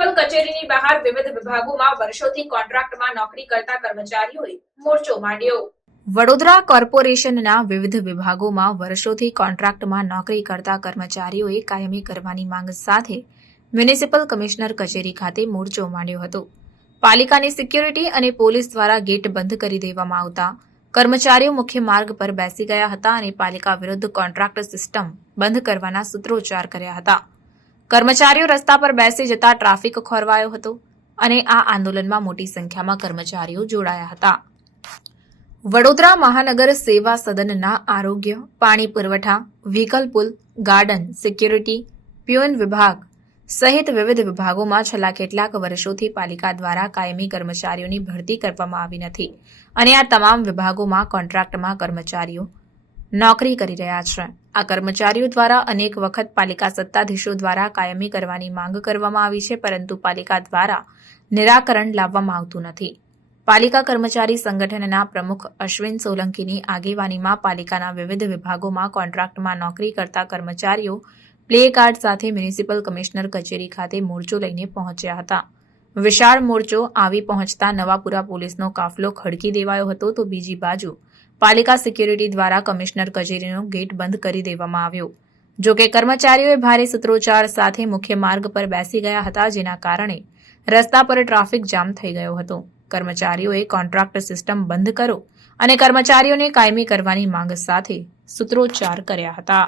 કચેરીની બહાર વિવિધ વિભાગોમાં વર્ષોથી કોન્ટ્રાક્ટમાં નોકરી કરતા કર્મચારીઓએ મોરચો માંડ્યો. વડોદરા કોર્પોરેશનના વિવિધ વિભાગોમાં વર્ષોથી કોન્ટ્રાક્ટમાં નોકરી કરતા કર્મચારીઓએ કાયમી કરવાની માંગ સાથે મ્યુનિસિપલ કમિશનર કચેરી ખાતે મોરચો માંડ્યો હતો. પાલિકાની સિક્યુરિટી અને પોલીસ દ્વારા ગેટ બંધ કરી દેવામાં આવતા કર્મચારીઓ મુખ્ય માર્ગ પર બેસી ગયા હતા અને પાલિકા વિરુદ્ધ કોન્ટ્રાક્ટ સિસ્ટમ બંધ કરવાના સૂત્રોચ્ચાર કર્યા હતા. કર્મચારીઓ રસ્તા પર બેસી જતા ટ્રાફિક ખોરવાયો હતો અને આ આંદોલનમાં મોટી સંખ્યામાં કર્મચારીઓ જોડાયા હતા. વડોદરા મહાનગર સેવા સદનના આરોગ્ય, પાણી પુરવઠા vehicle pool garden security peon વિભાગ સહિત વિવિધ વિભાગોમાં છેલ્લા કેટલાક વર્ષોથી પાલિકા દ્વારા કાયમી કર્મચારીઓની ભરતી કરવામાં આવી નથી અને આ તમામ વિભાગોમાં કોન્ટ્રાક્ટમાં કર્મચારીઓ નોકરી કરી રહ્યા છે. આ કર્મચારીઓ દ્વારા અનેક વખત પાલિકા સત્તાધીશો દ્વારા કાયમી કરવાની માંગ કરવામાં આવી છે, પરંતુ પાલિકા દ્વારા નિરાકરણ લાવવામાં આવતું નથી. પાલિકા કર્મચારી સંગઠનના પ્રમુખ અશ્વિન સોલંકીની આગેવાનીમાં પાલિકાના વિવિધ વિભાગોમાં કોન્ટ્રાક્ટમાં નોકરી કરતા કર્મચારીઓ પ્લે કાર્ડ સાથે મ્યુનિસિપલ કમિશનર કચેરી ખાતે મોરચો લઈને પહોંચ્યા હતા. વિશાળ મોરચો આવી પહોંચતા નવાપુરા પોલીસનો કાફલો ખડકી દેવાયો હતો તો બીજી બાજુ પાલિકા સિક્યુરિટી દ્વારા કમિશનર કચેરીનો ગેટ બંધ કરી દેવામાં આવ્યો. જો કે કર્મચારીઓએ ભારે સૂત્રોચ્ચાર સાથે મુખ્ય માર્ગ પર બેસી ગયા હતા જેના કારણે રસ્તા પર ટ્રાફિક જામ થઈ ગયો હતો. કર્મચારીઓએ કોન્ટ્રાક્ટ સિસ્ટમ બંધ કરો અને કર્મચારીઓને કાયમી કરવાની માંગ સાથે સૂત્રોચ્ચાર કર્યા હતા.